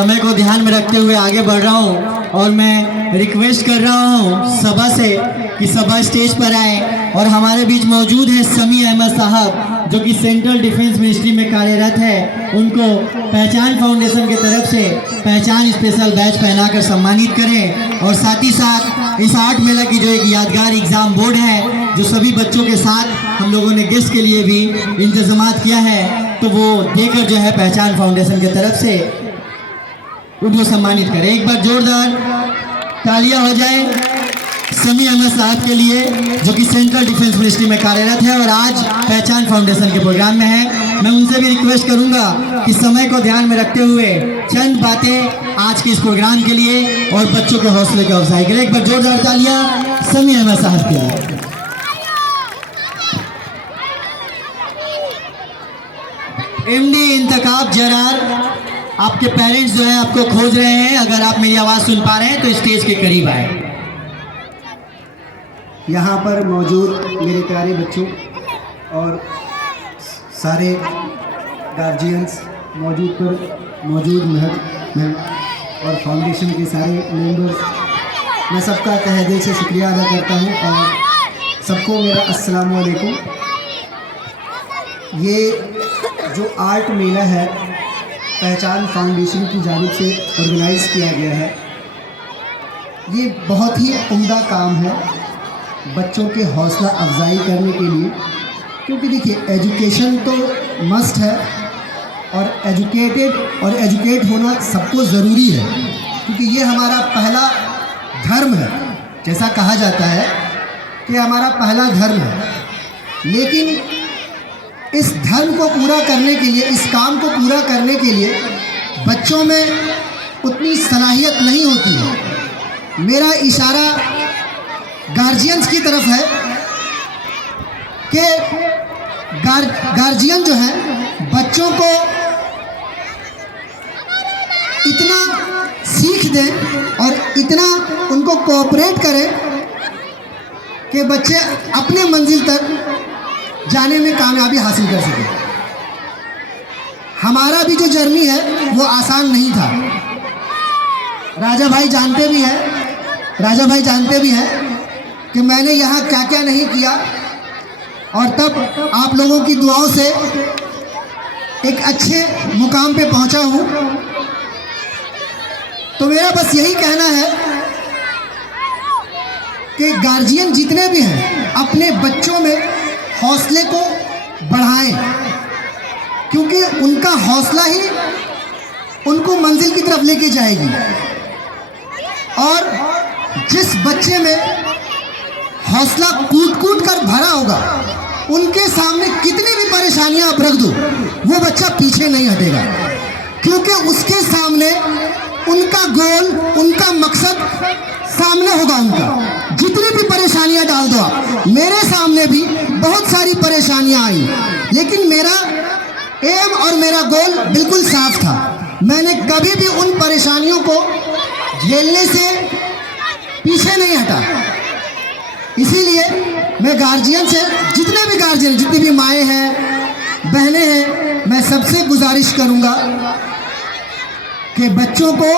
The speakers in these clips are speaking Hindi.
समय को ध्यान में रखते हुए आगे बढ़ रहा हूँ और मैं रिक्वेस्ट कर रहा हूँ सभा से कि सभा स्टेज पर आए। और हमारे बीच मौजूद है समी अहमद साहब जो कि सेंट्रल डिफेंस मिनिस्ट्री में कार्यरत है। उनको पहचान फाउंडेशन की तरफ से पहचान स्पेशल बैच पहनाकर सम्मानित करें। और साथ ही साथ इस आर्ट मेला की जो एक यादगार एग्ज़ाम बोर्ड है जो सभी बच्चों के साथ हम लोगों ने गेस्ट के लिए भी इंतजाम किया है, तो वो देकर जो है पहचान फाउंडेशन की तरफ से उनको सम्मानित करें। एक बार जोरदार तालियां हो जाए समी अहमद साहब के लिए जो कि सेंट्रल डिफेंस मिनिस्ट्री में कार्यरत है और आज पहचान फाउंडेशन के प्रोग्राम में है। मैं उनसे भी रिक्वेस्ट करूंगा कि समय को ध्यान में रखते हुए चंद बातें आज के इस प्रोग्राम के लिए और बच्चों के हौसले की अफजाई के लिए एक बार जोरदार तालियां समी अहमद साहब के लिए। एमडी इंतखाब जरार, आपके पेरेंट्स जो है आपको खोज रहे हैं। अगर आप मेरी आवाज़ सुन पा रहे हैं तो स्टेज के करीब आए। यहाँ पर मौजूद मेरे प्यारे बच्चों और सारे गार्जियंस मौजूद मैम और फाउंडेशन के सारे मेंबर्स, मैं सबका तहे दिल से शुक्रिया अदा करता हूँ और सबको मेरा अस्सलाम वालेकुम। ये जो आर्ट मेला है पहचान फाउंडेशन की जानिब से ऑर्गेनाइज़ किया गया है, ये बहुत ही उम्दा काम है बच्चों के हौसला अफजाई करने के लिए। क्योंकि देखिए एजुकेशन तो मस्ट है और एजुकेट होना सबको ज़रूरी है, क्योंकि ये हमारा पहला धर्म है। जैसा कहा जाता है कि हमारा पहला धर्म है, लेकिन इस धर्म को पूरा करने के लिए, इस काम को पूरा करने के लिए बच्चों में उतनी सलाहियत नहीं होती है। मेरा इशारा गार्जियंस की तरफ है कि गार्जियन जो है बच्चों को इतना सीख दें और इतना उनको कोऑपरेट करें कि बच्चे अपने मंजिल तक जाने में कामयाबी हासिल कर सके। हमारा भी जो जर्नी है वो आसान नहीं था। राजा भाई जानते भी हैं कि मैंने यहाँ क्या क्या नहीं किया, और तब आप लोगों की दुआओं से एक अच्छे मुकाम पे पहुँचा हूँ। तो मेरा बस यही कहना है कि गार्जियन जितने भी हैं अपने बच्चों में हौसले को बढ़ाएं, क्योंकि उनका हौसला ही उनको मंजिल की तरफ लेके जाएगी। और जिस बच्चे में हौसला कूट कर भरा होगा, उनके सामने कितनी भी परेशानियां आप रख दो, वो बच्चा पीछे नहीं हटेगा, क्योंकि उसके सामने उनका गोल, उनका मकसद सामने होगा। उनका जितनी भी परेशानियां डाल दो आप, मेरे सामने भी बहुत सारी परेशानियां आई, लेकिन मेरा एम और मेरा गोल बिल्कुल साफ था। मैंने कभी भी उन परेशानियों को झेलने से पीछे नहीं हटा। इसीलिए मैं गार्जियन से, जितनी भी माएँ हैं, बहनें हैं, मैं सबसे गुजारिश करूंगा कि बच्चों को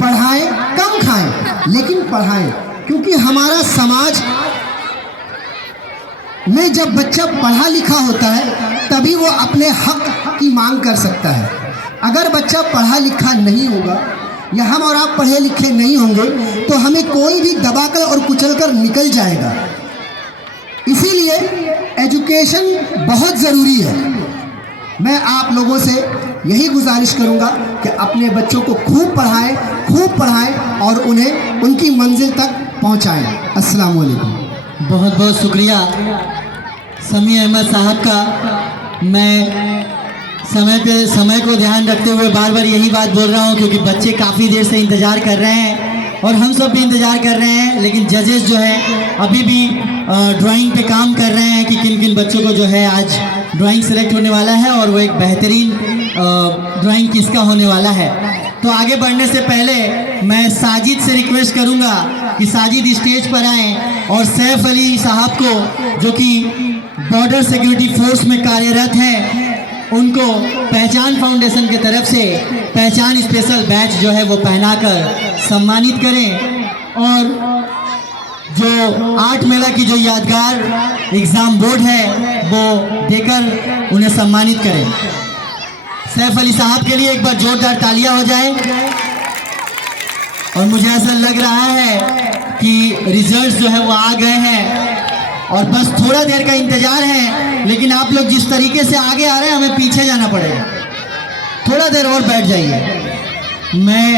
पढ़ाएं, कम खाएं लेकिन पढ़ाएं, क्योंकि हमारा समाज में जब बच्चा पढ़ा लिखा होता है तभी वो अपने हक की मांग कर सकता है। अगर बच्चा पढ़ा लिखा नहीं होगा या हम और आप पढ़े लिखे नहीं होंगे तो हमें कोई भी दबाकर और कुचलकर निकल जाएगा। इसीलिए एजुकेशन बहुत ज़रूरी है। मैं आप लोगों से यही गुजारिश करूंगा कि अपने बच्चों को खूब पढ़ाएं और उन्हें उनकी मंजिल तक पहुंचाएं। अस्सलाम वालेकुम। बहुत बहुत शुक्रिया समी अहमद साहब का। मैं समय को ध्यान रखते हुए बार बार यही बात बोल रहा हूँ, क्योंकि बच्चे काफ़ी देर से इंतज़ार कर रहे हैं और हम सब भी इंतज़ार कर रहे हैं, लेकिन जजेस जो है अभी भी ड्राइंग पे काम कर रहे हैं कि किन किन बच्चों को जो है आज ड्राइंग सेलेक्ट होने वाला है और वो एक बेहतरीन ड्राइंग किसका होने वाला है। तो आगे बढ़ने से पहले मैं साजिद से रिक्वेस्ट करूंगा कि साजिद स्टेज पर आएँ और सैफ अली साहब को, जो कि बॉर्डर सिक्योरिटी फोर्स में कार्यरत हैं, उनको पहचान फाउंडेशन की तरफ से पहचान स्पेशल बैच जो है वो पहनाकर सम्मानित करें और जो आर्ट मेला की जो यादगार एग्ज़ाम बोर्ड है वो देकर उन्हें सम्मानित करें। सैफ अली साहब के लिए एक बार जोरदार तालियां हो जाए। और मुझे ऐसा लग रहा है कि रिजल्ट्स जो है वो आ गए हैं और बस थोड़ा देर का इंतजार है, लेकिन आप लोग जिस तरीके से आगे आ रहे हैं हमें पीछे जाना पड़ेगा। थोड़ा देर और बैठ जाइए। मैं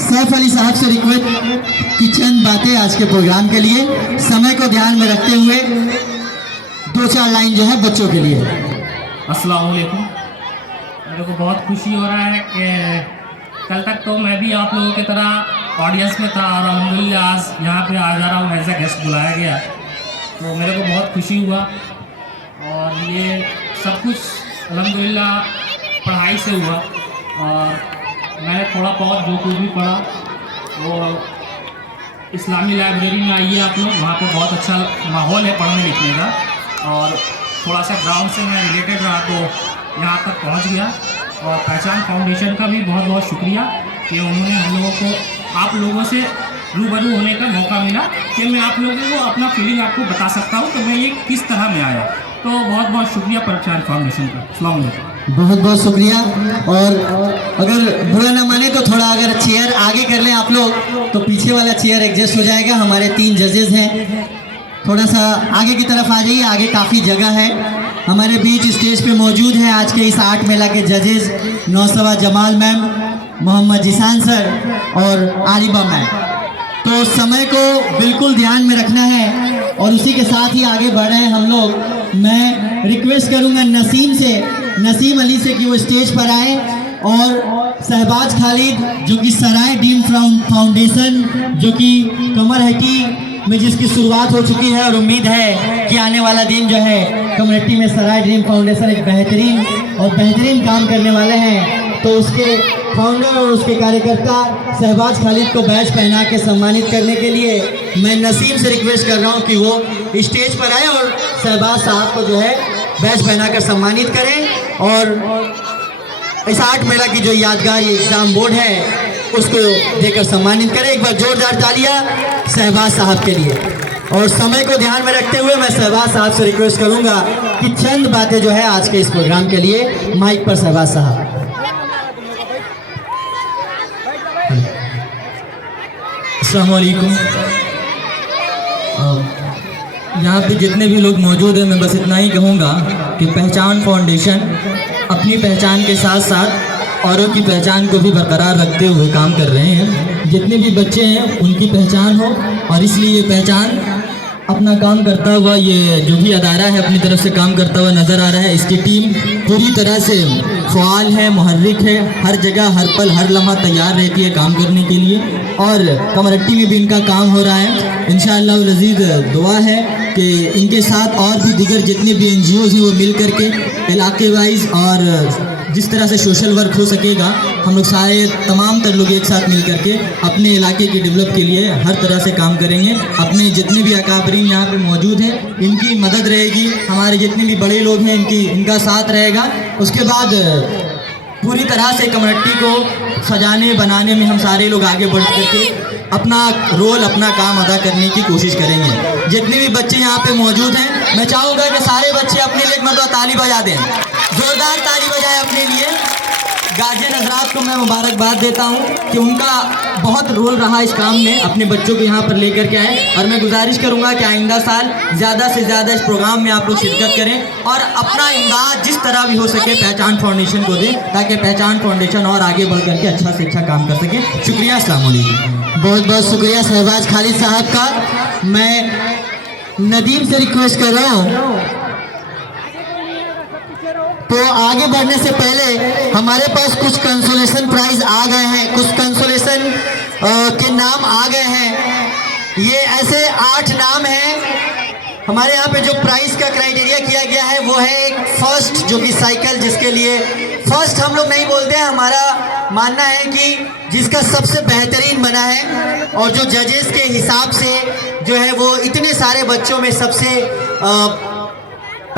सैफ अली साहब से रिक्वेस्ट कि चंद बातें आज के प्रोग्राम के लिए समय को ध्यान में रखते हुए 2-4 लाइन जो है बच्चों के लिए। अस्सलाम वालेकुम। मेरे को बहुत खुशी हो रहा है कि कल तक तो मैं भी आप लोगों की तरह ऑडियंस में था और अल्हम्दुलिल्लाह आज यहाँ पे आ जा रहा हूँ, एज ए गेस्ट बुलाया गया, तो मेरे को बहुत खुशी हुआ। और ये सब कुछ अल्हम्दुलिल्लाह पढ़ाई से हुआ और मैंने थोड़ा बहुत जो कुछ भी पढ़ा वो इस्लामी लाइब्रेरी में आइए आप लोग, वहाँ पे बहुत अच्छा माहौल है पढ़ने लिखने का और थोड़ा सा ग्राउंड से मैं रिलेटेड रहा तो यहाँ तक पहुँच गया। और पहचान फाउंडेशन का भी बहुत बहुत शुक्रिया कि उन्होंने हम लोगों को आप लोगों से रूबरू होने का मौका मिला कि मैं आप लोगों को अपना फीलिंग आपको बता सकता हूँ तो मैं ये किस तरह में आया। तो बहुत बहुत शुक्रिया पहचान फाउंडेशन का। अस्सलाम वालेकुम। बहुत बहुत शुक्रिया। और अगर बुरा ना माने तो थोड़ा अगर चेयर आगे कर लें आप लोग तो पीछे वाला चेयर एडजस्ट हो जाएगा। हमारे 3 जजेस हैं, थोड़ा सा आगे की तरफ आ जाइए, आगे काफ़ी जगह है। हमारे बीच स्टेज पे मौजूद हैं आज के इस आर्ट मेला के जजेस नौसवा जमाल मैम, मोहम्मद जिसान सर और आरिबा मैम। तो समय को बिल्कुल ध्यान में रखना है और उसी के साथ ही आगे बढ़ रहे हैं हम लोग। मैं रिक्वेस्ट करूंगा नसीम अली से कि वो स्टेज पर आए और शहबाज खालिद जो कि सराय ड्रीम फाउंडेशन जो कि कमर हकी में जिसकी शुरुआत हो चुकी है और उम्मीद है कि आने वाला दिन जो है कम्युनिटी में सराय ड्रीम फाउंडेशन एक बेहतरीन काम करने वाले हैं। तो उसके फाउंडर और उसके कार्यकर्ता शहबाज खालिद को बैच पहना के सम्मानित करने के लिए मैं नसीम से रिक्वेस्ट कर रहा हूं कि वो स्टेज पर आए और शहबाज साहब को जो है बैच पहनाकर सम्मानित करें और इस आर्ट मेला की जो यादगार एग्ज़ाम बोर्ड है उसको देकर सम्मानित करें। एक बार जोरदार तालियां शहबाज साहब के लिए। और समय को ध्यान में रखते हुए मैं शहबाज साहब से रिक्वेस्ट करूंगा कि चंद बातें जो है आज के इस प्रोग्राम के लिए माइक पर शहबाज साहब। अस्सलाम वालेकुम। यहाँ पे जितने भी लोग मौजूद हैं मैं बस इतना ही कहूँगा कि पहचान फाउंडेशन अपनी पहचान के साथ साथ औरों की पहचान को भी बरकरार रखते हुए काम कर रहे हैं। जितने भी बच्चे हैं उनकी पहचान हो और इसलिए ये पहचान अपना काम करता हुआ, ये जो भी अदारा है अपनी तरफ से काम करता हुआ नज़र आ रहा है। इसकी टीम पूरी तरह से फ़ाल है, मुहर्रिक है, हर जगह हर पल हर लम्हा तैयार रहती है काम करने के लिए और कमरट्टी में भी इनका काम हो रहा है। इंशाअल्लाह लज़ीज़ दुआ है कि इनके साथ और भी दीगर जितने भी NGOs हैं वो मिल करके इलाके वाइज और जिस तरह से सोशल वर्क हो सकेगा हम लोग सारे तमाम तर लोग एक साथ मिल करके अपने इलाके के डेवलप के लिए हर तरह से काम करेंगे। अपने जितने भी अकाबरीन यहाँ पे मौजूद हैं इनकी मदद रहेगी, हमारे जितने भी बड़े लोग हैं इनका साथ रहेगा। उसके बाद पूरी तरह से कम्युनिटी को सजाने बनाने में हम सारे लोग आगे बढ़ करके अपना रोल अपना काम अदा करने की कोशिश करेंगे। जितने भी बच्चे यहाँ पे मौजूद हैं मैं चाहूँगा कि सारे बच्चे अपने लिए एक मरतबा ताली बजा दें, जोरदार ताली बजाएं अपने लिए। गार्जियन हजरात को मैं मुबारकबाद देता हूँ कि उनका बहुत रोल रहा इस काम में, अपने बच्चों को यहाँ पर लेकर के आए और मैं गुजारिश करूँगा कि आइंदा साल ज़्यादा से ज़्यादा इस प्रोग्राम में आप लोग शिरकत करें और अपना इमदाद जिस तरह भी हो सके पहचान फाउंडेशन को दें ताकि पहचान फाउंडेशन और आगे बढ़ करके अच्छा से अच्छा काम कर सके। शुक्रिया, अस्सलाम वालेकुम। बहुत बहुत शुक्रिया शहबाज खालिद साहब का। मैं नदीम से रिक्वेस्ट कर रहा हूँ तो आगे बढ़ने से पहले हमारे पास कुछ कंसोलेशन प्राइज आ गए हैं, कुछ कंसोलेशन के नाम आ गए हैं। ये ऐसे 8 नाम हैं। हमारे यहाँ पे जो प्राइस का क्राइटेरिया किया गया है वो है एक फर्स्ट, जो कि साइकिल, जिसके लिए फर्स्ट हम लोग नहीं बोलते हैं, हमारा मानना है कि जिसका सबसे बेहतरीन बना है और जो जजेस के हिसाब से जो है वो इतने सारे बच्चों में सबसे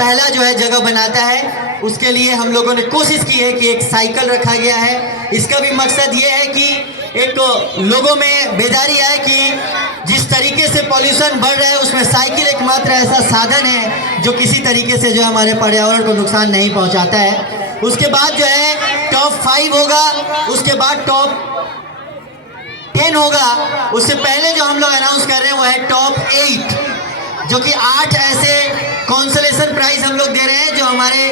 पहला जो है जगह बनाता है। उसके लिए हम लोगों ने कोशिश की है कि एक साइकिल रखा गया है। इसका भी मकसद ये है कि एक लोगों में बेदारी आए कि जिस तरीके से पॉल्यूशन बढ़ रहा है उसमें साइकिल एकमात्र ऐसा साधन है जो किसी तरीके से जो हमारे पर्यावरण को नुकसान नहीं पहुंचाता है। उसके बाद जो है टॉप 5 होगा, उसके बाद टॉप 10 होगा। उससे पहले जो हम लोग अनाउंस कर रहे हैं वो है टॉप 8, जो कि 8 ऐसे कॉन्सोलेशन प्राइज हम लोग दे रहे हैं जो हमारे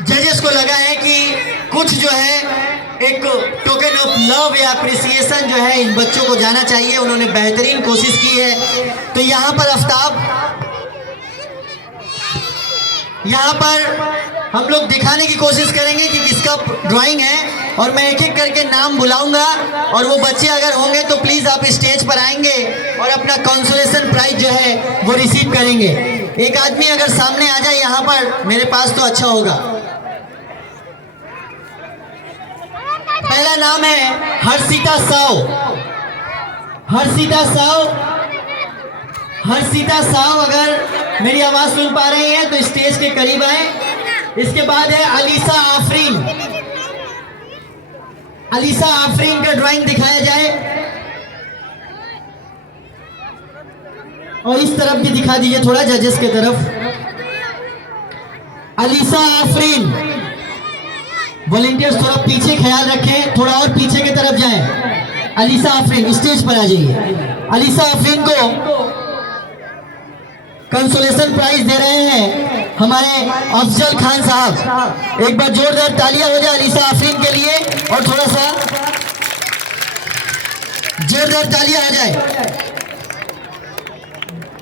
जजेस को लगा है कि कुछ जो है एक टोकन ऑफ लव या अप्रिसिएशन जो है इन बच्चों को जाना चाहिए। उन्होंने बेहतरीन कोशिश की है। तो यहाँ पर आफ्ताब, यहाँ पर हम लोग दिखाने की कोशिश करेंगे कि किसका ड्राइंग है और मैं एक एक करके नाम बुलाऊंगा और वो बच्चे अगर होंगे तो प्लीज़ आप स्टेज पर आएंगे और अपना कंसोलेशन प्राइज जो है वो रिसीव करेंगे। एक आदमी अगर सामने आ जाए यहाँ पर मेरे पास तो अच्छा होगा। पहला नाम है हर्षिता साव। हर्षिता साव, हर्षिता साव अगर मेरी आवाज़ सुन पा रही हैं तो स्टेज के करीब आए। इसके बाद है अलीसा आफरीन। अलीसा आफरीन का ड्राइंग दिखाया जाए और इस तरफ भी दिखा दीजिए थोड़ा जजेस की तरफ। अलीसा आफरीन, वॉलंटियर्स थोड़ा पीछे ख्याल रखें, थोड़ा और पीछे की तरफ जाएं। अलीसा आफरीन स्टेज पर आ जाइए। अलीसा आफरीन को कंसोलेशन प्राइज दे रहे हैं हमारे अफजल खान साहब। एक बार जोरदार तालियां हो जाए अलीसा आफरीन के लिए और थोड़ा सा जोरदार तालियां आ जाए।